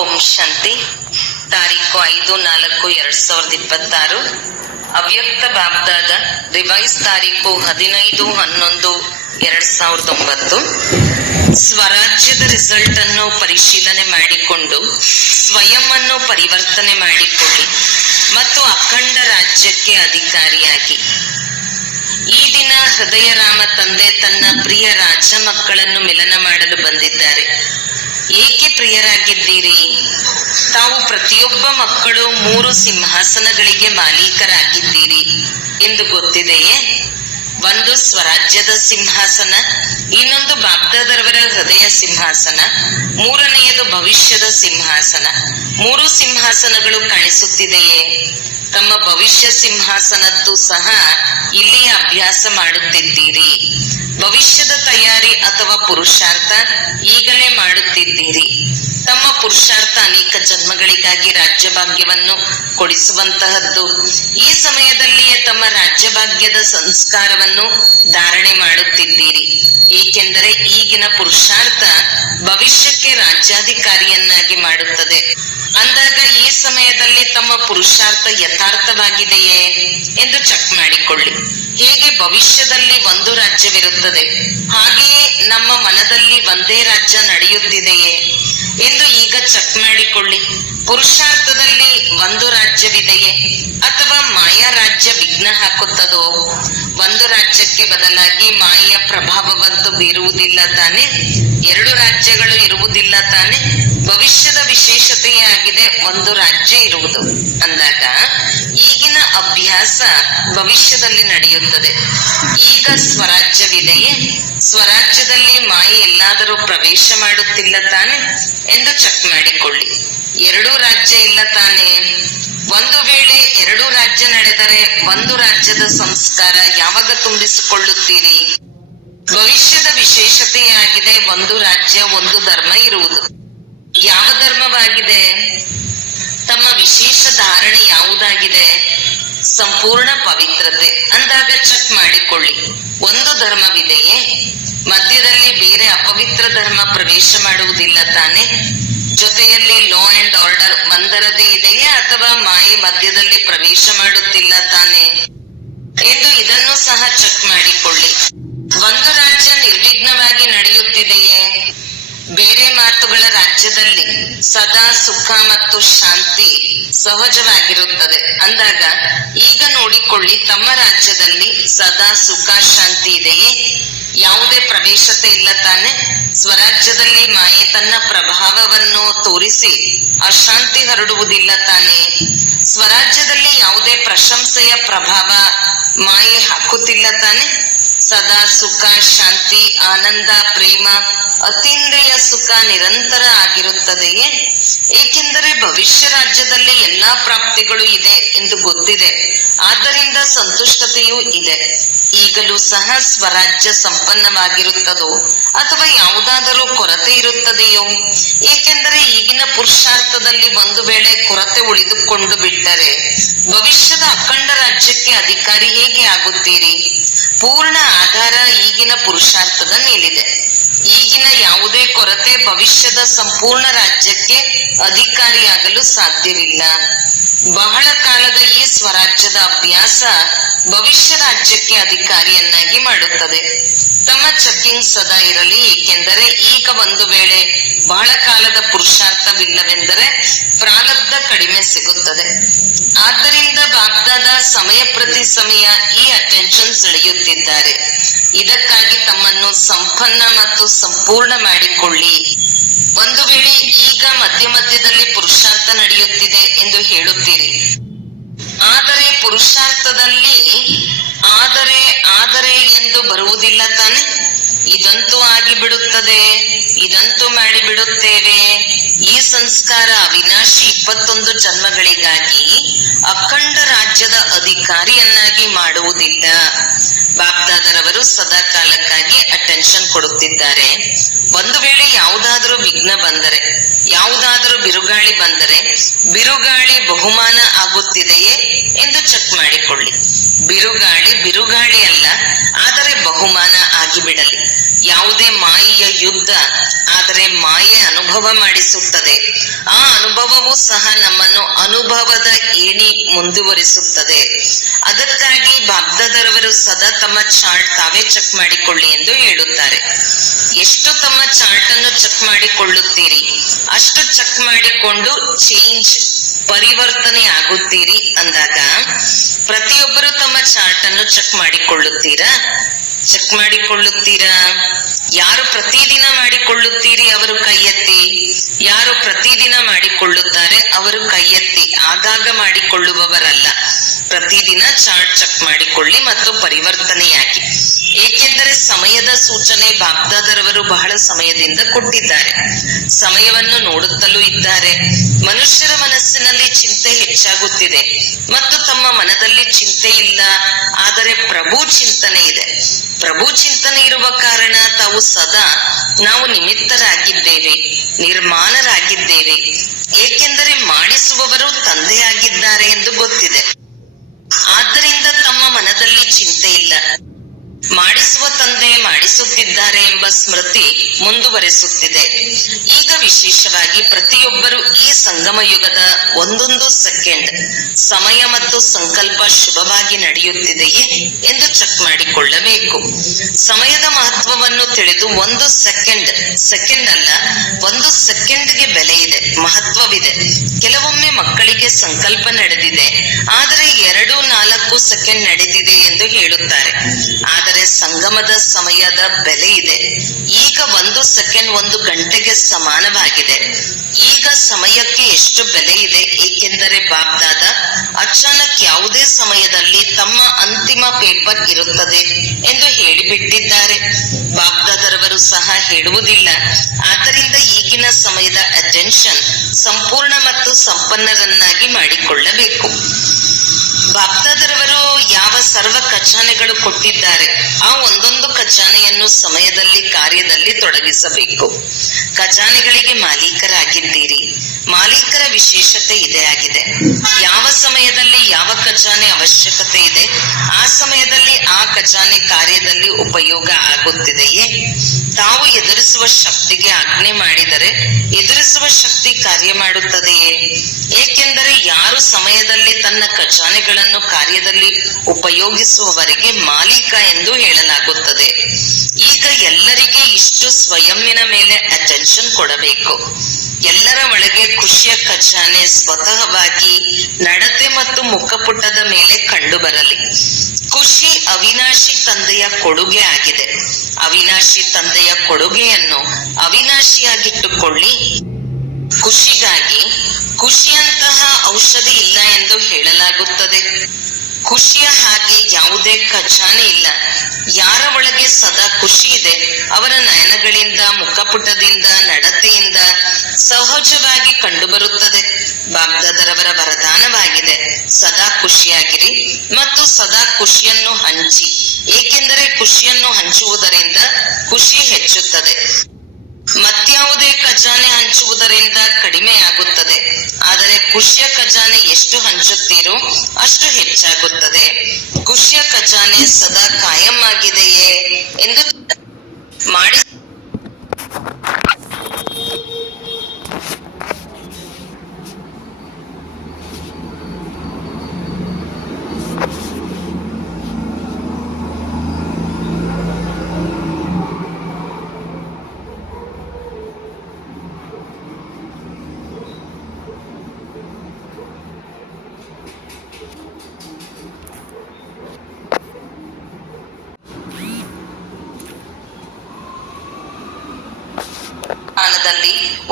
ಓಂ ಶಾಂತಿ. ತಾರೀಕು 5/4/2026. ಅವ್ಯಕ್ತ ಬಾಬ್ದಾದ ರಿವೈಸ್ ತಾರೀಕು 15/11/2009. ಸ್ವರಾಜ್ಯದ ರಿಸಲ್ಟ್ ಅನ್ನು ಪರಿಶೀಲನೆ ಮಾಡಿಕೊಂಡು ಸ್ವಯಂ ಅನ್ನು ಪರಿವರ್ತನೆ ಮಾಡಿಕೊಳ್ಳಿ ಮತ್ತು ಅಖಂಡ ರಾಜ್ಯಕ್ಕೆ ಅಧಿಕಾರಿಯಾಗಿ. ಈ ದಿನ ಹೃದಯ ರಾಮ ತಂದೆ ತನ್ನ ಪ್ರಿಯ ರಾಜ ಮಕ್ಕಳನ್ನು ಮಿಲನ ಮಾಡಲು ಬಂದಿದ್ದಾರೆ. ಏಕೆ ಪ್ರಿಯರಾಗಿದ್ದೀರಿ? ತಾವು ಪ್ರತಿಯೊಬ್ಬ ಮಕ್ಕಳು 3 ಸಿಂಹಾಸನಗಳಿಗೆ ಮಾಲೀಕರಾಗಿದ್ದೀರಿ ಎಂದು ಗೊತ್ತಿದೆಯೇ? ಒಂದು ಸ್ವರಾಜ್ಯದ ಸಿಂಹಾಸನ, ಇನ್ನೊಂದು ಬಾಬ್ದಾದರವರ ಹೃದಯ ಸಿಂಹಾಸನ, ಮೂರನೆಯದು ಭವಿಷ್ಯದ ಸಿಂಹಾಸನ. 3 ಸಿಂಹಾಸನಗಳು ಕಾಣಿಸುತ್ತಿದೆಯೇ? ತಮ್ಮ ಭವಿಷ್ಯ ಸಿಂಹಾಸನದ್ದು ಸಹ ಇಲ್ಲಿ ಅಭ್ಯಾಸ ಮಾಡುತ್ತಿದ್ದೀರಿ. ಭವಿಷ್ಯದ ತಯಾರಿ ಅಥವಾ ಪುರುಷಾರ್ಥ ಈಗಲೇ ಮಾಡುತ್ತಿದ್ದೀರಿ. ತಮ್ಮ ಪುರುಷಾರ್ಥ ಅನೇಕ ಜನ್ಮಗಳಿಗಾಗಿ ರಾಜ್ಯಭಾಗ್ಯವನ್ನು ಕೊಡಿಸುವಂತಹದ್ದು. ಈ ಸಮಯದಲ್ಲಿಯೇ ತಮ್ಮ ರಾಜ್ಯಭಾಗ್ಯದ ಸಂಸ್ಕಾರವನ್ನು ಧಾರಣೆ ಮಾಡುತ್ತಿದ್ದೀರಿ. ಏಕೆಂದರೆ ಈಗಿನ ಪುರುಷಾರ್ಥ ಭವಿಷ್ಯಕ್ಕೆ ರಾಜ್ಯಾಧಿಕಾರಿಯನ್ನಾಗಿ ಮಾಡುತ್ತದೆ. ಅಂದಾಗ ಈ ಸಮಯದಲ್ಲಿ ತಮ್ಮ ಪುರುಷಾರ್ಥ ಯಥಾರ್ಥವಾಗಿದೆಯೇ ಎಂದು ಚೆಕ್ ಮಾಡಿಕೊಳ್ಳಿ. ಹೇಗೆ ಭವಿಷ್ಯದಲ್ಲಿ ಒಂದು ರಾಜ್ಯವಿರುತ್ತದೆ, ಹಾಗೆಯೇ ನಮ್ಮ ಮನದಲ್ಲಿ ಒಂದೇ ರಾಜ್ಯ ನಡೆಯುತ್ತಿದೆಯೇ ಎಂದು ಈಗ ಚೆಕ್ ಮಾಡಿಕೊಳ್ಳಿ. ಪುರುಷಾರ್ಥದಲ್ಲಿ ಒಂದು ರಾಜ್ಯವಿದೆಯೇ ಅಥವಾ ಮಾಯಾ ರಾಜ್ಯ ವಿಘ್ನ ಹಾಕುತ್ತದೋ? ಒಂದು ರಾಜ್ಯಕ್ಕೆ ಬದಲಾಗಿ ಮಾಯೆಯ ಪ್ರಭಾವವಂತೂ ಬೀರುವುದಿಲ್ಲ ತಾನೆ? 2 ರಾಜ್ಯಗಳು ಇರುವುದಿಲ್ಲ ತಾನೆ? ಭವಿಷ್ಯದ ವಿಶೇಷತೆಯೇ ಆಗಿದೆ ಒಂದು ರಾಜ್ಯ ಇರುವುದು. ಅಂದಾಗ ಈಗಿನ ಅಭ್ಯಾಸ ಭವಿಷ್ಯದಲ್ಲಿ ನಡೆಯುತ್ತದೆ. ಈಗ ಸ್ವರಾಜ್ಯವಿದೆಯೇ? ಸ್ವರಾಜ್ಯದಲ್ಲಿ ಮಾಯೆ ಎಲ್ಲಾದರೂ ಪ್ರವೇಶ ಮಾಡುತ್ತಿಲ್ಲ ತಾನೆ ಎಂದು ಚೆಕ್ ಮಾಡಿಕೊಳ್ಳಿ. 2 ರಾಜ್ಯ ಇಲ್ಲ ತಾನೆ? ಒಂದು ವೇಳೆ 2 ರಾಜ್ಯ ನಡೆದರೆ ಒಂದು ರಾಜ್ಯದ ಸಂಸ್ಕಾರ ಯಾವಾಗ ತುಂಬಿಸಿಕೊಳ್ಳುತ್ತೀರಿ? ಭವಿಷ್ಯದ ವಿಶೇಷತೆಯಾಗಿದೆ ಒಂದು ರಾಜ್ಯ ಒಂದು ಧರ್ಮ ಇರುವುದು. ಯಾವ ಧರ್ಮವಾಗಿದೆ? ತಮ್ಮ ವಿಶೇಷ ಧಾರಣೆ ಯಾವುದಾಗಿದೆ? ಸಂಪೂರ್ಣ ಪವಿತ್ರತೆ. ಅಂದಾಗ ಚೆಕ್ ಮಾಡಿಕೊಳ್ಳಿ, ಒಂದು ಧರ್ಮವಿದೆಯೇ? ಮಧ್ಯದಲ್ಲಿ ಬೇರೆ ಅಪವಿತ್ರ ಧರ್ಮ ಪ್ರವೇಶ ಮಾಡುವುದಿಲ್ಲ ತಾನೆ? ಜೊತೆಯಲ್ಲಿ ಲಾ ಅಂಡ್ ಆರ್ಡರ್ ಒಂದರದೇ ಇದೆಯೇ ಅಥವಾ ಮಾಯೆ ಮಧ್ಯದಲ್ಲಿ ಪ್ರವೇಶ ಮಾಡುತ್ತಿಲ್ಲ ತಾನೆ ಎಂದು ಇದನ್ನು ಸಹ ಚೆಕ್ ಮಾಡಿಕೊಳ್ಳಿ. ಒಂದು ರಾಜ್ಯ ನಿರ್ವಿಘ್ನವಾಗಿ ನಡೆಯುತ್ತಿದೆಯೇ? ಬೇರೆ ಮಾತುಗಳ ರಾಜ್ಯದಲ್ಲಿ ಸದಾ ಸುಖ ಮತ್ತು ಶಾಂತಿ ಸಹಜವಾಗಿರುತ್ತದೆ. ಅಂದಾಗ ಈಗ ನೋಡಿಕೊಳ್ಳಿ, ತಮ್ಮ ರಾಜ್ಯದಲ್ಲಿ ಸದಾ ಸುಖ ಶಾಂತಿ ಇದೆಯೇ? ಯಾವುದೇ ಪ್ರವೇಶತೆ ಇಲ್ಲ ತಾನೆ? ಸ್ವರಾಜ್ಯದಲ್ಲಿ ಮಾಯೆ ತನ್ನ ಪ್ರಭಾವವನ್ನು ತೋರಿಸಿ ಅಶಾಂತಿ ಹರಡುವುದಿಲ್ಲ ತಾನೆ? ಸ್ವರಾಜ್ಯದಲ್ಲಿ ಯಾವುದೇ ಪ್ರಶಂಸೆಯ ಪ್ರಭಾವ ಮಾಯೆ ಹಾಕುತ್ತಿಲ್ಲ ತಾನೆ? ಸದಾ ಸುಖ ಶಾಂತಿ ಆನಂದ ಪ್ರೇಮ ಅತೀಂದ್ರಿಯ ಸುಖ ನಿರಂತರ ಆಗಿರುತ್ತದೆಯೇ? ಏಕೆಂದರೆ ಭವಿಷ್ಯ ರಾಜ್ಯದಲ್ಲಿ ಎಲ್ಲಾ ಪ್ರಾಪ್ತಿಗಳು ಇದೆ ಎಂದು ಗೊತ್ತಿದೆ. ಆದ್ದರಿಂದ ಸಂತುಷ್ಟತೆಯೂ ಇದೆ. ಈಗಲೂ ಸಹ ಸ್ವರಾಜ್ಯ ಸಂಪನ್ನವಾಗಿರುತ್ತದೋ ಅಥವಾ ಯಾವುದಾದರೂ ಕೊರತೆ ಇರುತ್ತದೆಯೋ? ಏಕೆಂದರೆ ಈಗಿನ ಪುರುಷಾರ್ಥದಲ್ಲಿ ಒಂದು ವೇಳೆ ಕೊರತೆ ಉಳಿದುಕೊಂಡು ಬಿಟ್ಟರೆ ಭವಿಷ್ಯದ ಅಖಂಡ ರಾಜ್ಯಕ್ಕೆ ಅಧಿಕಾರಿ ಹೇಗೆ ಆಗುತ್ತೀರಿ? ಪೂರ್ಣ ಆಧಾರ ಈಗಿನ ಪುರುಷಾರ್ಥದ ಮೇಲಿದೆ. ಈಗಿನ ಯಾವುದೇ ಕೊರತೆ ಭವಿಷ್ಯದ ಸಂಪೂರ್ಣ ರಾಜ್ಯಕ್ಕೆ ಅಧಿಕಾರಿಯಾಗಲು ಸಾಧ್ಯವಿಲ್ಲ. ಬಹಳ ಕಾಲದ ಈ ಸ್ವರಾಜ್ಯದ ಅಭ್ಯಾಸ ಭವಿಷ್ಯ ರಾಜ್ಯಕ್ಕೆ ಅಧಿಕಾರಿಯನ್ನಾಗಿ ಮಾಡುತ್ತದೆ. ತಮ್ಮ ಚೆಕಿಂಗ್ ಸದಾ ಇರಲಿ. ಏಕೆಂದರೆ ಈಗ ಒಂದು ವೇಳೆ ಬಹಳ ಕಾಲದ ಪುರುಷಾರ್ಥವಿಲ್ಲವೆಂದರೆ ಪ್ರಾರಬ್ಧ ಕಡಿಮೆ ಸಿಗುತ್ತದೆ. ಆದ್ದರಿಂದ ಬಾಬ್ದಾದ ಸಮಯ ಪ್ರತಿ ಸಮಯ ಈ ಅಟೆನ್ಷನ್ ಸೆಳೆಯುತ್ತಿದ್ದಾರೆ. ಇದಕ್ಕಾಗಿ ತಮ್ಮನ್ನು ಸಂಪನ್ನ ಮತ್ತು ಸಂಪೂರ್ಣ ಮಾಡಿಕೊಳ್ಳಿ. ಒಂದು ವೇಳೆ ಈಗ ಮಧ್ಯ ಮಧ್ಯದಲ್ಲಿ ಪುರುಷಾರ್ಥ ನಡೆಯುತ್ತಿದೆ ಎಂದು ಹೇಳುತ್ತೀರಿ, ಆದರೆ ಪುರುಷಾರ್ಥದಲ್ಲಿ ಆದರೆ ಎಂದು ಬರುವುದಿಲ್ಲ ತಾನೆ? ಇದಂತೂ ಆಗಿಬಿಡುತ್ತದೆ, ಇದಂತೂ ಮಾಡಿಬಿಡುತ್ತೇವೆ. ಈ ಸಂಸ್ಕಾರ ಅವಿನಾಶಿ 21 ಜನ್ಮಗಳಿಗಾಗಿ ಅಖಂಡ ರಾಜ್ಯದ ಅಧಿಕಾರಿಯನ್ನಾಗಿ ಮಾಡುವುದಿಲ್ಲ. ಬಾಬ್ದಾದರವರು ಸದಾ ಕಾಲಕ್ಕಾಗಿ ಅಟೆನ್ಷನ್ ಕೊಡುತ್ತಿದ್ದಾರೆ. ಒಂದು ವೇಳೆ ಯಾವುದಾದರೂ ವಿಘ್ನ ಬಂದರೆ, ಯಾವುದಾದರೂ ಬಿರುಗಾಳಿ ಬಂದರೆ, ಬಿರುಗಾಳಿ ಬಹುಮಾನ ಆಗುತ್ತಿದೆಯೇ ಎಂದು ಚೆಕ್ ಮಾಡಿಕೊಳ್ಳಿ. ಬಿರುಗಾಳಿ ಅಲ್ಲ, ಆದರೆ ಬಹುಮಾನ ಆಗಿಬಿಡಲಿ. ಯಾವುದೇ ಮಾಯೆಯ ಯುದ್ಧ ಆದರೆ ಮಾಯೆ ಅನುಭವ ಮಾಡಿಸುತ್ತದೆ. ಆ ಅನುಭವವೂ ಸಹ ನಮ್ಮನ್ನು ಅನುಭವದ ಏಣಿ ಮುಂದುವರಿಸುತ್ತದೆ. ಅದಕ್ಕಾಗಿ ಬಾಬ್ದಾದರವರು ಸದಾ ತಮ್ಮ ಚಾರ್ಟ್ ತಾವೇ ಚೆಕ್ ಮಾಡಿಕೊಳ್ಳಿ ಎಂದು ಹೇಳುತ್ತಾರೆ. ಎಷ್ಟು ತಮ್ಮ ಚಾರ್ಟ್ ಅನ್ನು ಚೆಕ್ ಮಾಡಿಕೊಳ್ಳುತ್ತೀರಿ ಅಷ್ಟು ಚೆಕ್ ಮಾಡಿಕೊಂಡು ಪರಿವರ್ತನೆ ಆಗುತ್ತೀರಿ ಅಂದಾಗ ಪ್ರತಿಯೊಬ್ಬರು ತಮ್ಮ ಚಾರ್ಟ್ ಅನ್ನು ಚೆಕ್ ಮಾಡಿಕೊಳ್ಳುತ್ತೀರಾ? ಯಾರು ಪ್ರತಿದಿನ ಮಾಡಿಕೊಳ್ಳುತ್ತೀರಿ ಅವರು ಕೈ ಎತ್ತಿ. ಯಾರು ಪ್ರತಿದಿನ ಮಾಡಿಕೊಳ್ಳುತ್ತಾರೆ ಅವರು ಕೈ ಎತ್ತಿ. ಆಗಾಗ ಮಾಡಿಕೊಳ್ಳುವವರಲ್ಲ. ಪ್ರತಿದಿನ ಚಾರ್ಟ್ ಚೆಕ್ ಮಾಡಿಕೊಳ್ಳಿ ಮತ್ತು ಪರಿವರ್ತನೆಯಾಗಿ. ಏಕೆಂದರೆ ಸಮಯದ ಸೂಚನೆ ಬಾಬ್ದಾದರವರು ಬಹಳ ಸಮಯದಿಂದ ಕೊಟ್ಟಿದ್ದಾರೆ. ಸಮಯವನ್ನು ನೋಡುತ್ತಲೂ ಇದ್ದಾರೆ. ಮನುಷ್ಯರ ಮನಸ್ಸಿನಲ್ಲಿ ಚಿಂತೆ ಹೆಚ್ಚಾಗುತ್ತಿದೆ ಮತ್ತು ತಮ್ಮ ಮನದಲ್ಲಿ ಚಿಂತೆ ಇಲ್ಲ, ಆದರೆ ಪ್ರಭು ಚಿಂತನೆ ಇದೆ. ಪ್ರಭು ಚಿಂತನೆ ಇರುವ ಕಾರಣ ತಾವು ಸದಾ ನಾವು ನಿಮಿತ್ತರಾಗಿದ್ದೇವೆ, ನಿರ್ಮಾಣರಾಗಿದ್ದೇವೆ. ಏಕೆಂದರೆ ಮಾಡಿಸುವವರು ತಂದೆಯಾಗಿದ್ದಾರೆ ಎಂದು ಗೊತ್ತಿದೆ. ಆದ್ದರಿಂದ ತಮ್ಮ ಮನದಲ್ಲಿ ಚಿಂತೆ ಇಲ್ಲ. ಮಾಡಿಸುವ ತಂದೆ ಮಾಡಿಸುತ್ತಿದ್ದಾರೆ ಎಂಬ ಸ್ಮೃತಿ ಮುಂದುವರೆಸುತ್ತಿದೆ. ಈಗ ವಿಶೇಷವಾಗಿ ಪ್ರತಿಯೊಬ್ಬರು ಈ ಸಂಗಮ ಯುಗದ ಒಂದೊಂದು ಸೆಕೆಂಡ್ ಸಮಯ ಮತ್ತು ಸಂಕಲ್ಪ ಶುಭವಾಗಿ ನಡೆಯುತ್ತಿದೆಯೇ ಎಂದು ಚೆಕ್ ಮಾಡಿಕೊಳ್ಳಬೇಕು. ಸಮಯದ ಮಹತ್ವವನ್ನು ತಿಳಿದು ಒಂದು ಸೆಕೆಂಡ್ ಅಲ್ಲ, ಒಂದು ಸೆಕೆಂಡ್ಗೆ ಬೆಲೆ ಇದೆ, ಮಹತ್ವವಿದೆ. ಕೆಲವೊಮ್ಮೆ ಮಕ್ಕಳಿಗೆ ಸಂಕಲ್ಪ ನಡೆದಿದೆ, ಆದರೆ 2-4 ಸೆಕೆಂಡ್ ನಡೆದಿದೆ ಎಂದು ಹೇಳುತ್ತಾರೆ. ಆದರೆ ಸಂಗಮದ ಸಮಯದ ಬೆಲೆ ಇದೆ. ಈಗ 1 ಸೆಕೆಂಡ್ 1 ಗಂಟೆಗೆ ಸಮಾನವಾಗಿದೆ. ಈಗ ಸಮಯಕ್ಕೆ ಎಷ್ಟು ಬೆಲೆ ಇದೆ, ಏಕೆಂದರೆ ಬಾಬ್ದಾದ ಅಚಾನಕ್ ಯಾವುದೇ ಸಮಯದಲ್ಲಿ ತಮ್ಮ ಅಂತಿಮ ಪೇಪರ್ ಇರುತ್ತದೆ ಎಂದು ಹೇಳಿಬಿಟ್ಟಿದ್ದಾರೆ. ಬಾಬ್ದಾದರವರು ಸಹ ಹೇಳುವುದಿಲ್ಲ. ಆದ್ದರಿಂದ ಈಗಿನ ಸಮಯದ ಅಟೆನ್ಷನ್ ಸಂಪೂರ್ಣ ಮತ್ತು ಸಂಪನ್ನರನ್ನಾಗಿ ಮಾಡಿಕೊಳ್ಳಬೇಕು. ಬಾಬ್ದಾದರವರು ಯಾವ ಸರ್ವ ಖಜಾನೆಗಳು ಕೊಟ್ಟಿದ್ದಾರೆ ಆ ಒಂದೊಂದು ಖಜಾನೆಯನ್ನು ಸಮಯದಲ್ಲಿ ಕಾರ್ಯದಲ್ಲಿ ತೊಡಗಿಸಬೇಕು. ಖಜಾನೆಗಳಿಗೆ ಮಾಲೀಕರಾಗಿದ್ದೀರಿ. ಮಾಲೀಕರ ವಿಶೇಷತೆ ಇದೇ ಆಗಿದೆ. ಯಾವ ಸಮಯದಲ್ಲಿ ಯಾವ ಖಜಾನೆ ಅವಶ್ಯಕತೆ ಇದೆ ಆ ಸಮಯದಲ್ಲಿ ಆ ಖಜಾನೆ ಕಾರ್ಯದಲ್ಲಿ ಉಪಯೋಗ ಆಗುತ್ತಿದೆಯೇ? ತಾವು ಎದುರಿಸುವ ಶಕ್ತಿಗೆ ಆಜ್ಞೆ ಮಾಡಿದರೆ ಎದುರಿಸುವ ಶಕ್ತಿ ಕಾರ್ಯ ಮಾಡುತ್ತದೆಯೇ? ಏಕೆಂದರೆ ಯಾರು ಸಮಯದಲ್ಲಿ ತನ್ನ ಖಜಾನೆಗಳನ್ನು ಕಾರ್ಯದಲ್ಲಿ ಉಪಯೋಗಿಸುವವರಿಗೆ ಮಾಲೀಕ ಎಂದು ಹೇಳಲಾಗುತ್ತದೆ. ಈಗ ಎಲ್ಲರಿಗೆ ಇಷ್ಟು ಸ್ವಯಂನ ಮೇಲೆ ಅಟೆನ್ಷನ್ ಕೊಡಬೇಕು. ಎಲ್ಲರ ಒಳಗೆ ಖುಷಿಯ ಖಜಾನೆ ಸ್ವತಃವಾಗಿ ನಡತೆ ಮತ್ತು ಮುಖಪುಟದ ಮೇಲೆ ಕಂಡು ಬರಲಿ. ಖುಷಿ ಅವಿನಾಶಿ ತಂದೆಯ ಕೊಡುಗೆ ಆಗಿದೆ. ಅವಿನಾಶಿ ತಂದೆಯ ಕೊಡುಗೆಯನ್ನು ಅವಿನಾಶಿಯಾಗಿಟ್ಟುಕೊಳ್ಳಿ. ಖುಷಿಗಾಗಿ ಖುಷಿಯಂತಹ ಔಷಧಿ ಇಲ್ಲ ಎಂದು ಹೇಳಲಾಗುತ್ತದೆ. ಖುಷಿಯ ಹಾಗೆ ಯಾವುದೇ ಖಜಾನೆ ಇಲ್ಲ. ಯಾರ ಒಳಗೆ ಸದಾ ಖುಷಿ ಇದೆ ಅವರ ನಯನಗಳಿಂದ, ಮುಖಪುಟದಿಂದ, ನಡತೆಯಿಂದ ಸಹಜವಾಗಿ ಕಂಡುಬರುತ್ತದೆ. ಬಾಬ್ದಾದರವರ ವರದಾನವಾಗಿದೆ, ಸದಾ ಖುಷಿಯಾಗಿರಿ ಮತ್ತು ಸದಾ ಖುಷಿಯನ್ನು ಹಂಚಿ. ಏಕೆಂದರೆ ಖುಷಿಯನ್ನು ಹಂಚುವುದರಿಂದ ಖುಷಿ ಹೆಚ್ಚುತ್ತದೆ. ಮತ್ಯಾವುದೇ ಖಜಾನೆ ಹಂಚುವುದರಿಂದ ಕಡಿಮೆಯಾಗುತ್ತದೆ. ಆದರೆ ಖುಷಿಯ ಖಜಾನೆ ಎಷ್ಟು ಹಂಚುತ್ತೀರೋ ಅಷ್ಟು ಹೆಚ್ಚಾಗುತ್ತದೆ. ಖುಷಿಯ ಖಜಾನೆ ಸದಾ ಕಾಯಂ ಆಗಿದೆಯೇ ಎಂದು ಮಾಡಿ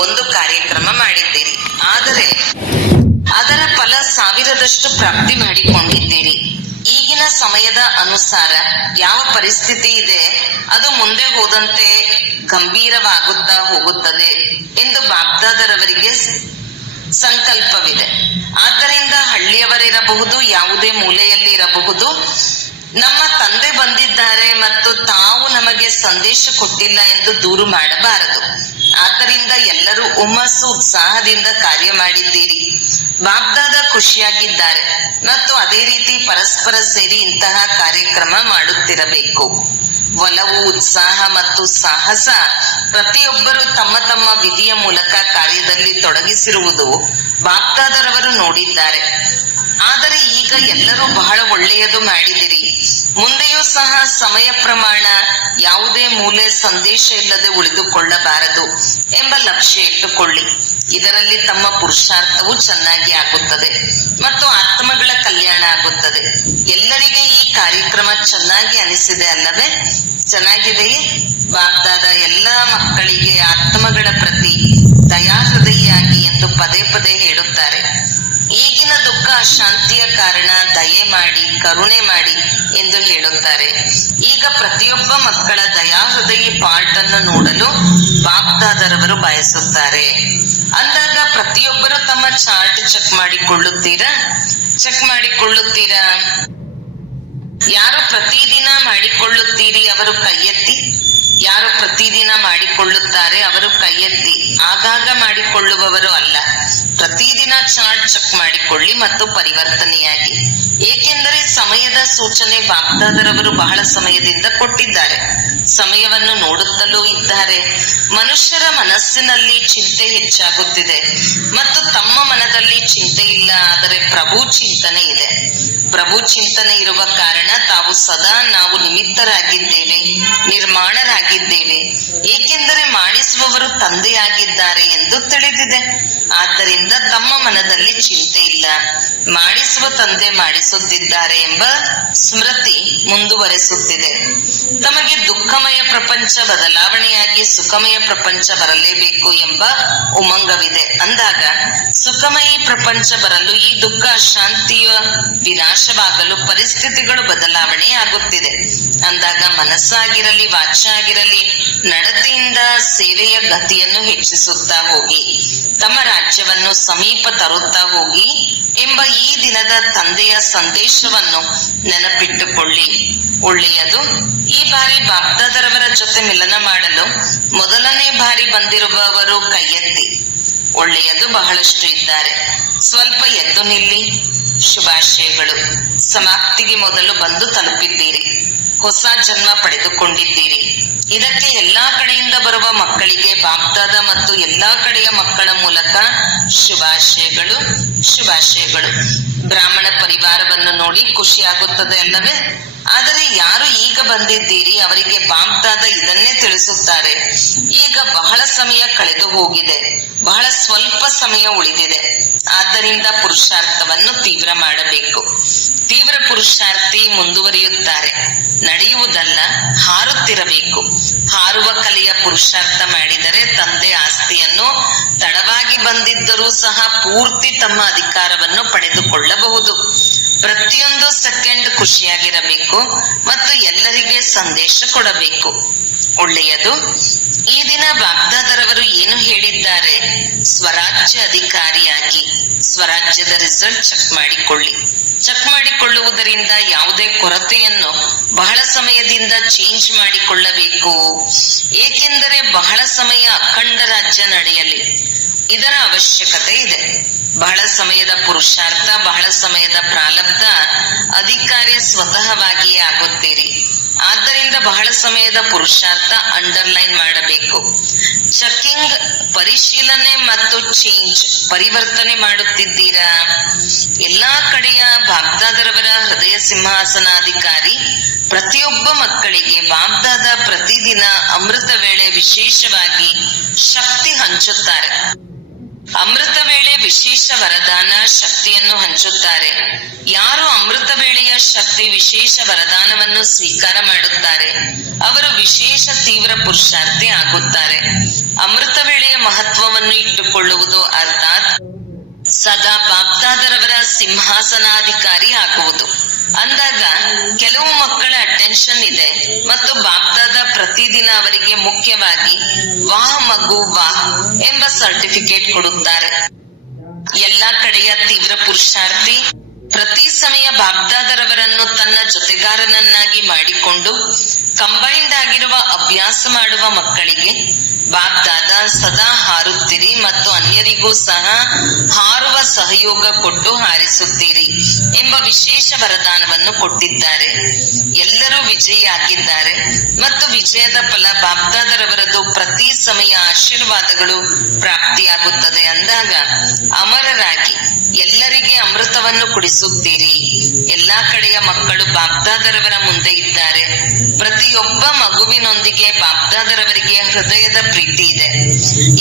ಒಂದು ಕಾರ್ಯಕ್ರಮ ಮಾಡಿದ್ದೀರಿ, ಆದರೆ ಅದರ ಫಲ 1000ದಷ್ಟು ಪ್ರಾಪ್ತಿ ಮಾಡಿಕೊಂಡಿದ್ದೀರಿ. ಈಗಿನ ಸಮಯದ ಅನುಸಾರ ಯಾವ ಪರಿಸ್ಥಿತಿ ಇದೆ ಅದು ಮುಂದೆ ಹೋದಂತೆ ಗಂಭೀರವಾಗುತ್ತಾ ಹೋಗುತ್ತದೆ ಎಂದು ಬಾಬ್ದಾದರವರಿಗೆ ಸಂಕಲ್ಪವಿದೆ. ಆದ್ದರಿಂದ ಹಳ್ಳಿಯವರಿರಬಹುದು, ಯಾವುದೇ ಮೂಲೆಯಲ್ಲಿ ಇರಬಹುದು, ನಮ್ಮ ತಂದೆ ಬಂದಿದ್ದಾರೆ ಮತ್ತು ತಾವು ನಮಗೆ ಸಂದೇಶ ಕೊಟ್ಟಿಲ್ಲ ಎಂದು ದೂರು ಮಾಡಬಾರದು. ಆದ್ದರಿಂದ ಎಲ್ಲರೂ ಹುಮ್ಮಸ್ಸು ಉತ್ಸಾಹದಿಂದ ಕಾರ್ಯ ಮಾಡಿದ್ದೀರಿ. ಬಾಗ್ದಾದ ಖುಷಿಯಾಗಿದ್ದಾರೆ ಮತ್ತು ಅದೇ ರೀತಿ ಪರಸ್ಪರ ಸೇರಿ ಇಂತಹ ಕಾರ್ಯಕ್ರಮ ಮಾಡುತ್ತಿರಬೇಕು. ಒಲವು, ಉತ್ಸಾಹ ಮತ್ತು ಸಾಹಸ ಪ್ರತಿಯೊಬ್ಬರು ತಮ್ಮ ತಮ್ಮ ವಿಧಿಯ ಮೂಲಕ ಕಾರ್ಯದಲ್ಲಿ ತೊಡಗಿಸಿರುವುದು ಬಾಗ್ದಾದರವರು ನೋಡಿದ್ದಾರೆ. ಆದರೆ ಈಗ ಎಲ್ಲರೂ ಬಹಳ ಒಳ್ಳೆಯದು ಮಾಡಿದಿರಿ. ಮುಂದೆಯೂ ಸಹ ಸಮಯ ಪ್ರಮಾಣ ಯಾವುದೇ ಮೂಲೆ ಸಂದೇಶ ಇಲ್ಲದೆ ಉಳಿದುಕೊಳ್ಳಬಾರದು ಎಂಬ ಲಕ್ಷ್ಯ ಇಟ್ಟುಕೊಳ್ಳಿ. ಇದರಲ್ಲಿ ತಮ್ಮ ಪುರುಷಾರ್ಥವು ಚೆನ್ನಾಗಿ ಆಗುತ್ತದೆ ಮತ್ತು ಆತ್ಮಗಳ ಕಲ್ಯಾಣ ಆಗುತ್ತದೆ. ಎಲ್ಲರಿಗೆ ಈ ಕಾರ್ಯಕ್ರಮ ಚೆನ್ನಾಗಿ ಅನಿಸಿದೆ ಅಲ್ಲವೇ? ಚೆನ್ನಾಗಿದೆಯೇ? ಬಾಗ್ದಾದ ಎಲ್ಲ ಮಕ್ಕಳಿಗೆ ಆತ್ಮಗಳ ಪ್ರತಿ ದಯಾಹೃದಯಿಯಾಗಿ ಎಂದು ಪದೇ ಪದೇ ಹೇಳುತ್ತಾರೆ. ಈಗಿನ ದುಃಖ ಅಶಾಂತಿಯ ಕಾರಣ ದಯೆ ಮಾಡಿ, ಕರುಣೆ ಮಾಡಿ ಎಂದು ಹೇಳುತ್ತಾರೆ. ಈಗ ಪ್ರತಿಯೊಬ್ಬ ಮಕ್ಕಳ ದಯಾಹೃದಯಿ ಪಾರ್ಟ್ ಅನ್ನು ನೋಡಲು ಬಾಗ್ದಾದರವರು ಬಯಸುತ್ತಾರೆ. ಅಂದಾಗ ಪ್ರತಿಯೊಬ್ಬರು ತಮ್ಮ ಚಾರ್ಟ್ ಚೆಕ್ ಮಾಡಿಕೊಳ್ಳುತ್ತೀರಾ? ಯಾರು ಪ್ರತಿದಿನ ಮಾಡಿಕೊಳ್ಳುತ್ತೀರಿ ಅವರು ಕೈ ಎತ್ತಿ. ಯಾರು ಪ್ರತಿದಿನ ಮಾಡಿಕೊಳ್ಳುತ್ತಾರೆ ಅವರು ಕೈ ಎತ್ತಿ. ಆಗಾಗ ಮಾಡಿಕೊಳ್ಳುವವರು ಅಲ್ಲ. ಪ್ರತಿದಿನ ಚಾರ್ಟ್ ಚೆಕ್ ಮಾಡಿಕೊಳ್ಳಿ ಮತ್ತು ಪರಿವರ್ತನೆಯಾಗಿ. ಏಕೆಂದರೆ ಸಮಯದ ಸೂಚನೆ ಬಾಗ್ದಾದರವರು ಬಹಳ ಸಮಯದಿಂದ ಕೊಟ್ಟಿದ್ದಾರೆ. ಸಮಯವನ್ನು ನೋಡುತ್ತಲೂ ಇದ್ದಾರೆ. ಮನುಷ್ಯರ ಮನಸ್ಸಿನಲ್ಲಿ ಚಿಂತೆ ಹೆಚ್ಚಾಗುತ್ತಿದೆ ಮತ್ತು ತಮ್ಮ ಮನದಲ್ಲಿ ಚಿಂತೆ ಇಲ್ಲ, ಆದರೆ ಪ್ರಭು ಚಿಂತನೆ ಇದೆ. ಪ್ರಭು ಚಿಂತನೆ ಇರುವ ಕಾರಣ ತಾವು ಸದಾ ನಾವು ನಿಮಿತ್ತರಾಗಿದ್ದೇವೆ, ನಿರ್ಮಾಣರಾಗಿದ್ದೇವೆ. ಏಕೆಂದರೆ ಮಾಡಿಸುವವರು ತಂದೆಯಾಗಿದ್ದಾರೆ ಎಂದು ತಿಳಿದಿದೆ. ಆದ್ದರಿಂದ ತಮ್ಮ ಮನದಲ್ಲಿ ಚಿಂತೆ ಇಲ್ಲ. ಮಾಡಿಸುವ ತಂದೆ ಮಾಡಿಸುತ್ತಿದ್ದಾರೆ ಎಂಬ ಸ್ಮೃತಿ ಮುಂದುವರೆಸುತ್ತಿದೆ. ತಮಗೆ ದುಃಖಮಯ ಪ್ರಪಂಚ ಬದಲಾವಣೆಯಾಗಿ ಸುಖಮಯ ಪ್ರಪಂಚ ಬರಲೇಬೇಕು ಎಂಬ ಉಮಂಗವಿದೆ. ಅಂದಾಗ ಸುಖಮಯಿ ಪ್ರಪಂಚ ಬರಲು ಈ ದುಃಖ ಶಾಂತಿಯ ವಿನಾಶವಾಗಲು ಪರಿಸ್ಥಿತಿಗಳು ಬದಲಾವಣೆ ಆಗುತ್ತಿದೆ. ಅಂದಾಗ ಮನಸ್ಸಾಗಿರಲಿ, ವಾಚ ಆಗಿರಲಿ, ನಡತೆಯಿಂದ ಸೇವೆಯ ಗತಿಯನ್ನು ಹೆಚ್ಚಿಸುತ್ತಾ ಹೋಗಿ, ತಮ್ಮ ರಾಜ್ಯವನ್ನು ಸಮೀಪ ತರುತ್ತಾ ಹೋಗಿ ಎಂಬ ಈ ದಿನದ ತಂದೆಯ ಸಂದೇಶವನ್ನು ನೆನಪಿಟ್ಟುಕೊಳ್ಳಿ. ಒಳ್ಳೆಯದು. ಈ ಬಾರಿ ಬಾಗ್ದಾದರವರ ಜೊತೆ ಮಿಲನ ಮಾಡಲು ಮೊದಲನೇ ಬಾರಿ ಬಂದಿರುವವರು ಕೈ ಎತ್ತಿ. ಒಳ್ಳೆಯದು, ಬಹಳಷ್ಟು ಇದ್ದಾರೆ. ಸ್ವಲ್ಪ ಎದ್ದು ನಿಲ್ಲಿ. ಶುಭಾಶಯಗಳು. ಸಮಾಪ್ತಿಗೆ ಮೊದಲು ಬಂದು ತಲುಪಿದ್ದೀರಿ. ಹೊಸ ಜನ್ಮ ಪಡೆದುಕೊಂಡಿದ್ದೀರಿ. ಇದಕ್ಕೆ ಎಲ್ಲಾ ಕಡೆಯಿಂದ ಬರುವ ಮಕ್ಕಳಿಗೆ ಬಾಗ್ದಾದ ಮತ್ತು ಎಲ್ಲಾ ಕಡೆಯ ಮಕ್ಕಳ ಮೂಲಕ ಶುಭಾಶಯಗಳು. ಬ್ರಾಹ್ಮಣ ಪರಿವಾರವನ್ನು ನೋಡಿ ಖುಷಿಯಾಗುತ್ತದೆ ಅಲ್ಲವೇ? ಆದರೆ ಯಾರು ಈಗ ಬಂದಿದ್ದೀರಿ ಅವರಿಗೆ ಬಾಗ್ದಾದ ಇದನ್ನೇ ತಿಳಿಸುತ್ತಾರೆ. ಈಗ ಬಹಳ ಸಮಯ ಕಳೆದು ಹೋಗಿದೆ, ಬಹಳ ಸ್ವಲ್ಪ ಸಮಯ ಉಳಿದಿದೆ. ಆದ್ದರಿಂದ ಪುರುಷಾರ್ಥವನ್ನು ತೀವ್ರ ಮಾಡಬೇಕು. ತೀವ್ರ ಪುರುಷಾರ್ಥಿ ಮುಂದುವರಿಯುತ್ತಾರೆ. ನಡೆಯುವುದಲ್ಲ, ಹಾರುತ್ತಿರಬೇಕು. ಹಾರುವ ಕಲೆಯ ಪುರುಷಾರ್ಥ ಮಾಡಿದರೆ ತಂದೆ ಆಸ್ತಿಯನ್ನು ತಡವಾಗಿ ಬಂದಿದ್ದರೂ ಸಹ ಪೂರ್ತಿ ತಮ್ಮ ಅಧಿಕಾರವನ್ನು ಪಡೆದುಕೊಳ್ಳಬಹುದು. ಪ್ರತಿಯೊಂದು ಸೆಕೆಂಡ್ ಖುಷಿಯಾಗಿರಬೇಕು ಮತ್ತು ಎಲ್ಲರಿಗೆ ಸಂದೇಶ ಕೊಡಬೇಕು. ಒಳ್ಳೆಯದು. ಈ ದಿನ ಬಾಗ್ದಾದರವರು ಏನು ಹೇಳಿದ್ದಾರೆ? ಸ್ವರಾಜ್ಯ ಅಧಿಕಾರಿಯಾಗಿ ಸ್ವರಾಜ್ಯದ ರಿಸಲ್ಟ್ ಚೆಕ್ ಮಾಡಿಕೊಳ್ಳಿ. ಚೆಕ್ ಮಾಡಿಕೊಳ್ಳುವುದರಿಂದ ಯಾವುದೇ ಕೊರತೆಯನ್ನು ಬಹಳ ಸಮಯದಿಂದ ಚೇಂಜ್ ಮಾಡಿಕೊಳ್ಳಬೇಕು. ಏಕೆಂದರೆ ಬಹಳ ಸಮಯ ಅಖಂಡ ರಾಜ್ಯ ನಡೆಯಲಿ, ಇದರ ಅವಶ್ಯಕತೆ ಇದೆ. ಬಹಳ ಸಮಯದ ಪುರುಷಾರ್ಥ, ಬಹಳ ಸಮಯದ ಪ್ರಾರಬ್ಧ ಅಧಿಕಾರಿ ಸ್ವತಃವಾಗಿಯೇ ಆಗುತ್ತೀರಿ. ಆದ್ದರಿಂದ ಬಹಳ ಸಮಯದ ಪುರುಷಾರ್ಥ ಅಂಡರ್ಲೈನ್ ಮಾಡಬೇಕು. ಚೆಕಿಂಗ್, ಪರಿಶೀಲನೆ ಮತ್ತು ಚೇಂಜ್, ಪರಿವರ್ತನೆ ಮಾಡುತ್ತಿದ್ದೀರಾ? ಎಲ್ಲಾ ಕಡೆಯ ಬಾಗ್ದಾದರವರ ಹೃದಯ ಸಿಂಹಾಸನಾಧಿಕಾರಿ ಪ್ರತಿಯೊಬ್ಬ ಮಕ್ಕಳಿಗೆ ಬಾಗ್ದಾದ ಪ್ರತಿದಿನ ಅಮೃತ ವೇಳೆ ವಿಶೇಷವಾಗಿ ಶಕ್ತಿ ಹಂಚುತ್ತಾರೆ. ಅಮೃತ ವೇಳೆ ವಿಶೇಷ ವರದಾನ ಶಕ್ತಿಯನ್ನು ಹಂಚುತ್ತಾರೆ. ಯಾರು ಅಮೃತ ವೇಳೆಯ ಶಕ್ತಿ ವಿಶೇಷ ವರದಾನವನ್ನು ಸ್ವೀಕಾರ ಮಾಡುತ್ತಾರೆ ಅವರು ವಿಶೇಷ ತೀವ್ರ ಪುರುಷಾರ್ಥಿ ಆಗುತ್ತಾರೆ. ಅಮೃತ ವೇಳೆಯ ಮಹತ್ವವನ್ನು ಇಟ್ಟುಕೊಳ್ಳುವುದು ಅರ್ಥಾತ್ ಸದಾ ಬಾಗ್ದಾದರವರ ಸಿಂಹಾಸನಾಧಿಕಾರಿ ಆಗುವುದು. ಅಂದಾಗ ಕೆಲವು ಮಕ್ಕಳ ಅಟೆನ್ಷನ್ ಇದೆ ಮತ್ತು ಬಾಗ್ದಾದ ಪ್ರತಿದಿನ ಅವರಿಗೆ ಮುಖ್ಯವಾಗಿ ವಾಹ್ ಮಗು ವಾಹ್ ಎಂಬ ಸರ್ಟಿಫಿಕೇಟ್ ಕೊಡುತ್ತಾರೆ. ಎಲ್ಲಾ ಕಡೆಯ ತೀವ್ರ ಪುರುಷಾರ್ಥಿ ಪ್ರತಿ ಸಮಯ ಬಾಬ್ದಾದರವರನ್ನು ತನ್ನ ಜೊತೆಗಾರನನ್ನಾಗಿ ಮಾಡಿಕೊಂಡು ಕಂಬೈನ್ಡ್ ಆಗಿರುವ ಅಭ್ಯಾಸ ಮಾಡುವ ಮಕ್ಕಳಿಗೆ ಬಾಬ್ದಾದ ಸದಾ ಹಾರುತ್ತೀರಿ ಮತ್ತು ಅನ್ಯರಿಗೂ ಸಹ ಹಾರುವ ಸಹಯೋಗ ಕೊಟ್ಟು ಹಾರಿಸುತ್ತೀರಿ ಎಂಬ ವಿಶೇಷ ವರದಾನವನ್ನು ಕೊಟ್ಟಿದ್ದಾರೆ. ಎಲ್ಲರೂ ವಿಜಯಿಯಾಗಿದ್ದಾರೆ ಮತ್ತು ವಿಜಯದ ಫಲ ಬಾಬ್ದಾದರವರದು ಪ್ರತಿ ಸಮಯ ಆಶೀರ್ವಾದಗಳು ಪ್ರಾಪ್ತಿಯಾಗುತ್ತದೆ ಅಂದಾಗ ಅಮರರಾಗಿ ಎಲ್ಲರಿಗೆ ಅಮೃತವನ್ನು ಕುಡಿಸುತ್ತೀರಿ. ಎಲ್ಲಾ ಕಡೆಯ ಮಕ್ಕಳು ಬಾಬ್ದಾದರವರ ಮುಂದೆ ಇದ್ದಾರೆ. ಪ್ರತಿಯೊಬ್ಬ ಮಗುವಿನೊಂದಿಗೆ ಬಾಬ್ದಾದರವರಿಗೆ ಹೃದಯದ ಪ್ರೀತಿ ಇದೆ,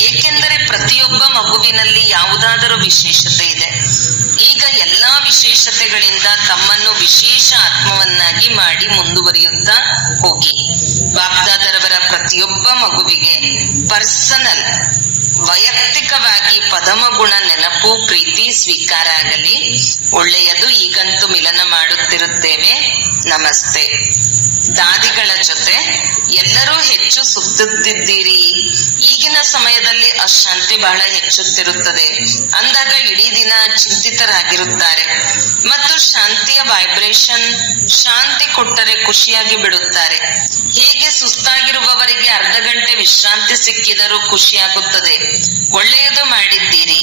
ಏಕೆಂದರೆ ಪ್ರತಿಯೊಬ್ಬ ಮಗುವಿನಲ್ಲಿ ಯಾವುದಾದರೂ ವಿಶೇಷತೆ ಇದೆ. ಈಗ ಎಲ್ಲಾ ವಿಶೇಷತೆಗಳಿಂದ ತಮ್ಮನ್ನು ವಿಶೇಷ ಆತ್ಮವನ್ನಾಗಿ ಮಾಡಿ ಮುಂದುವರಿಯುತ್ತಾ ಹೋಗಿ. ಬಾಬ್ದಾದರವರ ಪ್ರತಿಯೊಬ್ಬ ಮಗುವಿಗೆ ಪರ್ಸನಲ್ ವೈಯಕ್ತಿಕವಾಗಿ ಪದಮ ಗುಣ ನೆನಪು ಪ್ರೀತಿ ಸ್ವೀಕಾರ ಆಗಲಿ. ಒಳ್ಳೆಯದು. ಈಗಂತೂ ಮಿಲನ ಮಾಡುತ್ತಿರುತ್ತೇವೆ. ನಮಸ್ತೆ. ದಾದಿಗಳ ಜೊತೆ ಎಲ್ಲರೂ ಹೆಚ್ಚು ಸುತ್ತುತ್ತಿದ್ದೀರಿ. ಈಗಿನ ಸಮಯದಲ್ಲಿ ಅಶಾಂತಿ ಬಹಳ ಹೆಚ್ಚುತ್ತಿರುತ್ತದೆ. ಅಂದಾಗ ಇಡೀ ದಿನ ಚಿಂತಿತರಾಗಿರುತ್ತಾರೆ ಮತ್ತು ಶಾಂತಿಯ ವೈಬ್ರೇಷನ್ ಶಾಂತಿ ಕೊಟ್ಟರೆ ಖುಷಿಯಾಗಿ ಬಿಡುತ್ತಾರೆ. ಹೇಗೆ ಸುಸ್ತಾಗಿರುವವರಿಗೆ ಅರ್ಧ ಗಂಟೆ ವಿಶ್ರಾಂತಿ ಸಿಕ್ಕಿದರೂ ಖುಷಿಯಾಗುತ್ತದೆ. ಒಳ್ಳೆಯದು ಮಾಡಿದ್ದೀರಿ.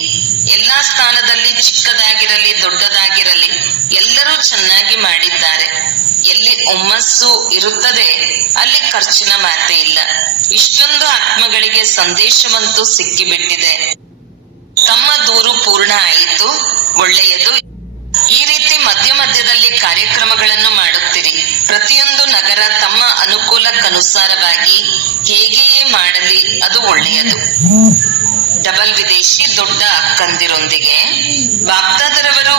ಎಲ್ಲಾ ಸ್ಥಾನದಲ್ಲಿ ಚಿಕ್ಕದಾಗಿರಲಿ ದೊಡ್ಡದಾಗಿರಲಿ ಎಲ್ಲರೂ ಚೆನ್ನಾಗಿ ಮಾಡಿದ್ದಾರೆ. ಎಲ್ಲಿ ಹುಮ್ಮಸ್ಸು ಇರುತ್ತದೆ ಅಲ್ಲಿ ಖರ್ಚಿನ ಮಾತೆ ಇಲ್ಲ. ಇಷ್ಟೊಂದು ಆತ್ಮಗಳಿಗೆ ಸಂದೇಶವಂತೂ ಸಿಕ್ಕಿಬಿಟ್ಟಿದೆ. ತಮ್ಮ ದೂರು ಪೂರ್ಣ ಆಯಿತು. ಒಳ್ಳೆಯದು. ಈ ರೀತಿ ಮಧ್ಯ ಮಧ್ಯದಲ್ಲಿ ಕಾರ್ಯಕ್ರಮಗಳನ್ನು ಮಾಡುತ್ತೀರಿ. ಪ್ರತಿಯೊಂದು ನಗರ ತಮ್ಮ ಅನುಕೂಲಕ್ಕನುಸಾರವಾಗಿ ಹೇಗೆಯೇ ಮಾಡಲಿ, ಅದು ಒಳ್ಳೆಯದು. ಡಬಲ್ ವಿದೇಶಿ ದೊಡ್ಡ ಅಕ್ಕಂದಿರೊಂದಿಗೆ ಬಾಬ್ದಾದರವರು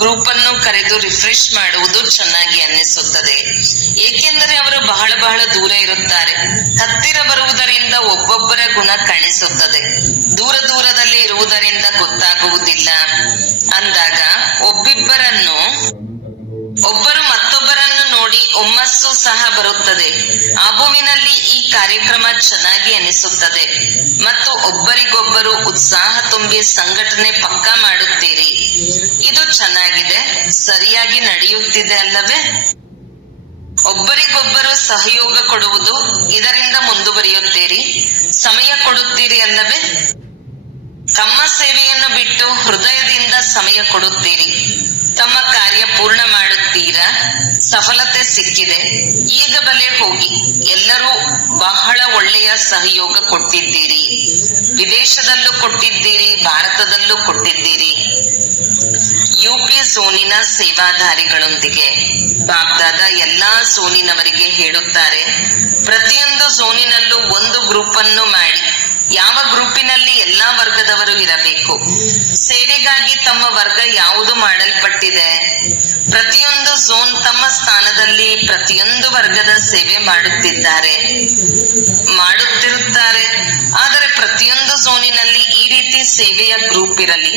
ಗ್ರೂಪ್ ಅನ್ನು ಕರೆದು ರಿಫ್ರೆಶ್ ಮಾಡುವುದು ಚೆನ್ನಾಗಿ ಅನ್ನಿಸುತ್ತದೆ. ಏಕೆಂದರೆ ಅವರು ಬಹಳ ದೂರ ಇರುತ್ತಾರೆ. ಹತ್ತಿರ ಬರುವುದರಿಂದ ಒಬ್ಬೊಬ್ಬರ ಗುಣ ಕಾಣಿಸುತ್ತದೆ. ದೂರದಲ್ಲಿ ಇರುವುದರಿಂದ ಗೊತ್ತಾಗುವುದಿಲ್ಲ. ಅಂದಾಗ ಒಬ್ಬರು ಮತ್ತೊಬ್ಬರನ್ನು ನೋಡಿ ಹುಮ್ಮಸ್ಸು ಸಹ ಬರುತ್ತದೆ. ಆಬುವಿನಲ್ಲಿ ಈ ಕಾರ್ಯಕ್ರಮ ಚೆನ್ನಾಗಿ ಅನಿಸುತ್ತದೆ ಮತ್ತು ಒಬ್ಬರಿಗೊಬ್ಬರು ಉತ್ಸಾಹ ತುಂಬಿ ಸಂಘಟನೆ ಪಕ್ಕಾ ಮಾಡುತ್ತೀರಿ. ಇದು ಚೆನ್ನಾಗಿದೆ, ಸರಿಯಾಗಿ ನಡೆಯುತ್ತಿದೆ ಅಲ್ಲವೇ? ಒಬ್ಬರಿಗೊಬ್ಬರು ಸಹಯೋಗ ಕೊಡುವುದು, ಇದರಿಂದ ಮುಂದುವರಿಯುತ್ತೀರಿ. ಸಮಯ ಕೊಡುತ್ತೀರಿ ಅಲ್ಲವೇ? ತಮ್ಮ ಸೇವೆಯನ್ನು ಬಿಟ್ಟು ಹೃದಯದಿಂದ ಸಮಯ ಕೊಡುತ್ತೀರಿ. ತಮ್ಮ ಕಾರ್ಯ ಪೂರ್ಣ ಮಾಡುತ್ತೀರಾ? ಸಫಲತೆ ಸಿಕ್ಕಿದೆ. ಈಗ ಬಲೆ ಹೋಗಿ. ಎಲ್ಲರೂ ಬಹಳ ಒಳ್ಳೆಯ ಸಹಯೋಗ ಕೊಟ್ಟಿದ್ದೀರಿ. ವಿದೇಶದಲ್ಲೂ ಕೊಟ್ಟಿದ್ದೀರಿ, ಭಾರತದಲ್ಲೂ ಕೊಟ್ಟಿದ್ದೀರಿ. ಯುಪಿ ಝೋನಿನ ಸೇವಾಧಾರಿಗಳೊಂದಿಗೆ ಬಾಬ್ದಾದ ಎಲ್ಲಾ ಝೋನಿನವರಿಗೆ ಹೇಳುತ್ತಾರೆ, ಪ್ರತಿಯೊಂದು ಝೋನಿನಲ್ಲೂ ಒಂದು ಗ್ರೂಪ್ ಅನ್ನು ಮಾಡಿ. ಯಾವ ಗ್ರೂಪಿನಲ್ಲಿ ಎಲ್ಲಾ ವರ್ಗದವರು ಇರಬೇಕು. ಸೇವೆಗಾಗಿ ತಮ್ಮ ವರ್ಗ ಯಾವುದು ಮಾಡಲ್ಪಟ್ಟಿದೆ. ಪ್ರತಿಯೊಂದು ಝೋನ್ ತಮ್ಮ ಸ್ಥಾನದಲ್ಲಿ ಪ್ರತಿಯೊಂದು ವರ್ಗದ ಸೇವೆ ಮಾಡುತ್ತಿರುತ್ತಾರೆ. ಆದರೆ ಪ್ರತಿಯೊಂದು ಝೋನಿನಲ್ಲಿ ಈ ರೀತಿ ಸೇವೆಯ ಗ್ರೂಪ್ ಇರಲಿ.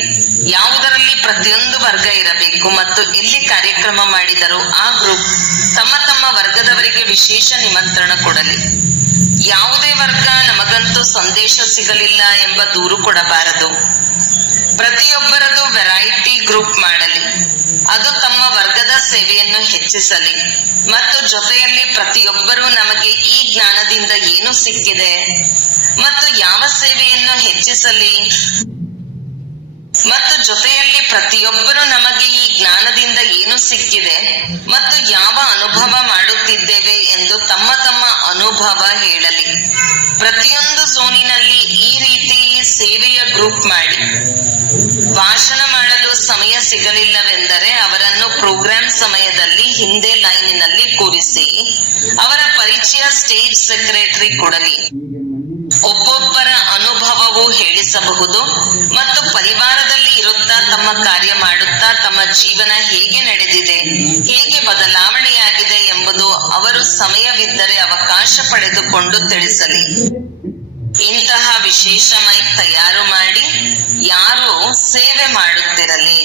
ಯಾವುದರಲ್ಲಿ ಪ್ರತಿಯೊಂದು ವರ್ಗ ಇರಬೇಕು ಮತ್ತು ಎಲ್ಲಿ ಕಾರ್ಯಕ್ರಮ ಮಾಡಿದರೂ ಆ ಗ್ರೂಪ್ ತಮ್ಮ ತಮ್ಮ ವರ್ಗದವರಿಗೆ ವಿಶೇಷ ನಿಮಂತ್ರಣ ಕೊಡಲಿ. ಯಾವುದೇ ವರ್ಗ ನಮಗಂತೂ ಸಂದೇಶ ಸಿಗಲಿಲ್ಲ ಎಂಬ ದೂರು ಕೊಡಬಾರದು. ಪ್ರತಿಯೊಬ್ಬರದು ವೆರೈಟಿ ಗ್ರೂಪ್ ಮಾಡಲಿ. ಅದು ತಮ್ಮ ವರ್ಗದ ಸೇವೆಯನ್ನು ಹೆಚ್ಚಿಸಲಿ ಮತ್ತು ಜೊತೆಯಲ್ಲಿ ಪ್ರತಿಯೊಬ್ಬರೂ ನಮಗೆ ಈ ಜ್ಞಾನದಿಂದ ಏನು ಸಿಕ್ಕಿದೆ ಮತ್ತು ಯಾವ ಸೇವೆಯನ್ನು ಹೆಚ್ಚಿಸಲಿ ಮತ್ತು ಜೊತೆಯಲ್ಲಿ ಪ್ರತಿಯೊಬ್ಬರು ನಮಗೆ ಈ ಜ್ಞಾನದಿಂದ ಏನು ಸಿಕ್ಕಿದೆ ಮತ್ತು ಯಾವ ಅನುಭವ ಮಾಡುತ್ತಿದ್ದೇವೆ ಎಂದು ತಮ್ಮ ತಮ್ಮ ಅನುಭವ ಹೇಳಲಿ. ಪ್ರತಿಯೊಂದು ಝೋನಿನಲ್ಲಿ ಈ ರೀತಿ ಸೇವೆಯ ಗ್ರೂಪ್ ಮಾಡಿ. ಭಾಷಣ ಮಾಡಲು ಸಮಯ ಸಿಗಲಿಲ್ಲವೆಂದರೆ ಅವರನ್ನು ಪ್ರೋಗ್ರಾಂ ಸಮಯದಲ್ಲಿ ಹಿಂದೆ ಲೈನಿನಲ್ಲಿ ಕೂರಿಸಿ ಅವರ ಪರಿಚಯ ಸ್ಟೇಜ್ ಸೆಕ್ರೆಟರಿ ಕೊಡಲಿ. ಒಬ್ಬೊಬ್ಬರ ಅನುಭವವು ಹೇಳಿಸಬಹುದು ಮತ್ತು ಪರಿವಾರದಲ್ಲಿ ಇರುತ್ತಾ ತಮ್ಮ ಕಾರ್ಯ ಮಾಡುತ್ತಾ ತಮ್ಮ ಜೀವನ ಹೇಗೆ ನಡೆದಿದೆ, ಹೇಗೆ ಬದಲಾವಣೆಯಾಗಿದೆ ಎಂಬುದು ಅವರು ಸಮಯವಿದ್ದರೆ ಅವಕಾಶ ಪಡೆದುಕೊಂಡು ತಿಳಿಸಲಿ. ಇಂತಹ ವಿಶೇಷ ಮೈಕ್ ತಯಾರು ಮಾಡಿ ಯಾರು ಸೇವೆ ಮಾಡುತ್ತಿರಲಿ.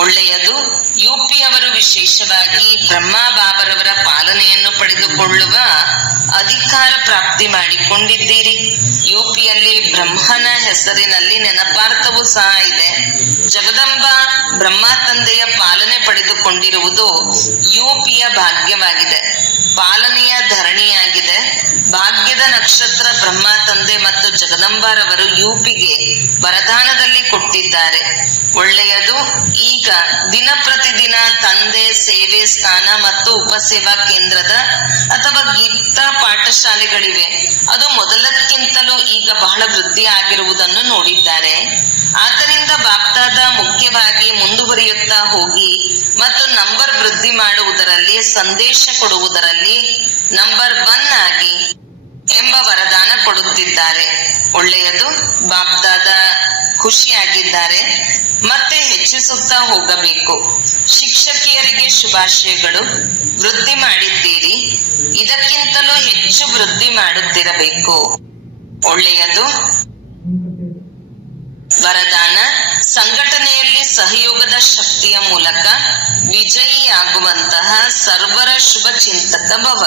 ಒಳ್ಳೆಯದು. ಯುಪಿಯವರು ವಿಶೇಷವಾಗಿ ಬ್ರಹ್ಮ ಬಾಬರವರ ಪಾಲನೆಯನ್ನು ಪಡೆದುಕೊಳ್ಳುವ ಅಧಿಕಾರ ಪ್ರಾಪ್ತಿ ಮಾಡಿಕೊಂಡಿದ್ದೀರಿ. ಯುಪಿಯಲ್ಲಿ ಬ್ರಹ್ಮನ ಹೆಸರಿನಲ್ಲಿ ನೆನಪಾರ್ಥವೂ ಸಹ ಇದೆ. ಜಗದಂಬ ಬ್ರಹ್ಮ ತಂದೆಯ ಪಾಲನೆ ಪಡೆದುಕೊಂಡಿರುವುದು ಯುಪಿಯ ಭಾಗ್ಯವಾಗಿದೆ, ಪಾಲನೆಯ ಧರಣಿಯಾಗಿದೆ. ಭಾಗ್ಯದ ನಕ್ಷತ್ರ ಬ್ರಹ್ಮ ತಂದೆ ಮತ್ತು ಜಗದಂಬರವರು ಯುಪಿಗೆ ವರದಾನದಲ್ಲಿ ಕೊಟ್ಟಿದ್ದಾರೆ. ಒಳ್ಳೆಯದು. ಈಗ ದಿನ ಪ್ರತಿದಿನ ತಂದೆ ಸೇವೆ ಸ್ಥಾನ ಮತ್ತು ಉಪಸೇವಾ ಕೇಂದ್ರದ ಅಥವಾ ಗೀತಾ ಪಾಠಶಾಲೆಗಳಿವೆ. ಅದು ಮೊದಲಕ್ಕಿಂತಲೂ ಈಗ ಬಹಳ ವೃದ್ಧಿ ಆಗಿರುವುದನ್ನು ನೋಡಿದ್ದಾರೆ. ಆದ್ದರಿಂದ ಬಾಪ್ದಾದ ಮುಖ್ಯವಾಗಿ ಮುಂದುವರಿಯುತ್ತಾ ಹೋಗಿ ಮತ್ತು ನಂಬರ್ ವೃದ್ಧಿ ಮಾಡುವುದರಲ್ಲಿ, ಸಂದೇಶ ಕೊಡುವುದರಲ್ಲಿ ನಂಬರ್ 1 ಆಗಿ ಎಂಬ ವರದಾನ ಕೊಡುತ್ತಿದ್ದಾರೆ. ಒಳ್ಳೆಯದು. ಬಾಪ್ದಾದ ಖುಷಿಯಾಗಿದ್ದಾರೆ, ಮತ್ತೆ ಹೆಚ್ಚಿಸುತ್ತಾ ಹೋಗಬೇಕು. ಶಿಕ್ಷಕಿಯರಿಗೆ ಶುಭಾಶಯಗಳು. ವೃದ್ಧಿ ಮಾಡಿದ್ದೀರಿ, ಇದಕ್ಕಿಂತಲೂ ಹೆಚ್ಚು ವೃದ್ಧಿ ಮಾಡುತ್ತಿರಬೇಕು. ಒಳ್ಳೆಯದು. ವರದಾನ: ಸಂಘಟನೆಯಲ್ಲಿ ಸಹಯೋಗದ ಶಕ್ತಿಯ ಮೂಲಕ ವಿಜಯಿಯಾಗುವಂತಹ ಸರ್ವರ ಶುಭ ಚಿಂತಕ ಭವ.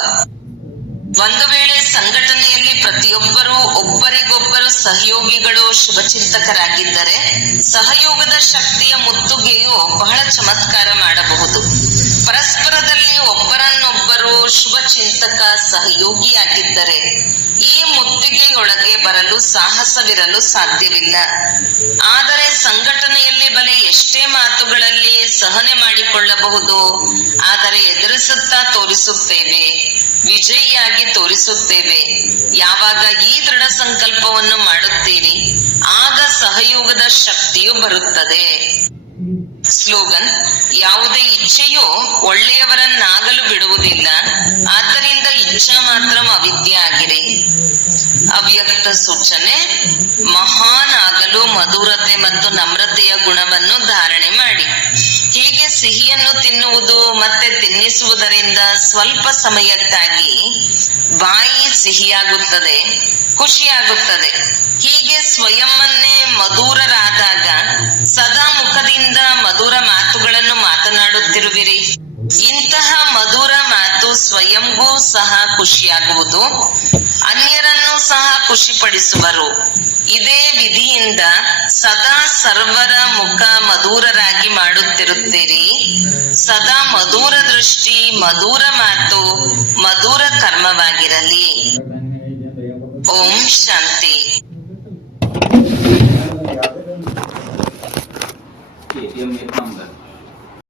ಒಂದು ವೇಳೆ ಸಂಘಟನೆಯಲ್ಲಿ ಪ್ರತಿಯೊಬ್ಬರೂ ಒಬ್ಬರಿಗೊಬ್ಬರು ಸಹಯೋಗಿಗಳು, ಶುಭಚಿಂತಕರಾಗಿದ್ದರೆ ಸಹಯೋಗದ ಶಕ್ತಿಯ ಮುತ್ತುಗೆಯು ಬಹಳ ಚಮತ್ಕಾರ ಮಾಡಬಹುದು. ಪರಸ್ಪರದಲ್ಲಿ ಒಬ್ಬರನ್ನೊಬ್ಬರು ಶುಭಚಿಂತಕ ಸಹಯೋಗಿಯಾಗಿದ್ದರೆ ಈ ಮುತ್ತಿಗೆಯೊಳಗೆ ಬರಲು ಸಾಹಸವಿರಲು ಸಾಧ್ಯವಿಲ್ಲ. ಆದರೆ ಸಂಘಟನೆಯಲ್ಲಿ ಬಲೆ ಎಷ್ಟೇ ಮಾತುಗಳಲ್ಲಿ ಸಹನೆ ಮಾಡಿಕೊಳ್ಳಬಹುದು, ಆದರೆ ಎದುರಿಸುತ್ತಾ ತೋರಿಸುತ್ತೇವೆ, ವಿಜಯಿಯಾಗಿ ತೋರಿಸುತ್ತೇವೆ. ಯಾವಾಗ ಈ ದೃಢ ಸಂಕಲ್ಪವನ್ನು ಮಾಡುತ್ತೀರಿ ಆಗ ಸಹಯೋಗದ ಶಕ್ತಿಯು ಬರುತ್ತದೆ. ಸ್ಲೋಗನ್: ಯಾವುದೇ ಇಚ್ಛೆಯೂ ಒಳ್ಳೆಯವರನ್ನಾಗಲು ಬಿಡುವುದಿಲ್ಲ. ಆದ್ದರಿಂದ ಇಚ್ಛಾ ಮಾತ್ರ ಅವಿದ್ಯೆ ಆಗಿರಿ. ಅವ್ಯಕ್ತ ಸೂಚನೆ: ಮಹಾನ್ ಆಗಲು ಮಧುರತೆ ಮತ್ತು ನಮ್ರತೆಯ ಗುಣವನ್ನು ಧಾರಣೆ ಮಾಡಿ. ಹೀಗೆ ಸಿಹಿಯನ್ನು ತಿನ್ನುವುದು ಮತ್ತೆ ತಿನ್ನಿಸುವುದರಿಂದ ಸ್ವಲ್ಪ ಸಮಯಕ್ಕಾಗಿ ಬಾಯಿ ಸಿಹಿಯಾಗುತ್ತದೆ, ಖುಷಿಯಾಗುತ್ತದೆ. ಹೀಗೆ ಸ್ವಯಂವನ್ನೇ ಮಧುರರಾದಾಗ ಸದಾ ಮುಖದಿಂದ ಮಧುರ ಮಾತುಗಳನ್ನು ಮಾತನಾಡುತ್ತಿರುವಿರಿ. ಇಂತಹ ಮಧುರ ಮಾತು ಸ್ವಯಂಗೂ ಸಹ ಖುಷಿಯಾಗುವುದು, ಅನ್ಯರನ್ನು ಸಹ ಖುಷಿಪಡಿಸುವರು. ಇದೇ ವಿಧಿಯಿಂದ ಸದಾ ಸರ್ವರ ಮುಖ ಮಧುರರಾಗಿ ಮಾಡುತ್ತಿರುತ್ತೀರಿ. ಸದಾ ಮಧುರ ದೃಷ್ಟಿ, ಮಧುರ ಮಾತು, ಮಧುರ ಕರ್ಮವಾಗಿರಲಿ. ಓಂ ಶಾಂತಿ.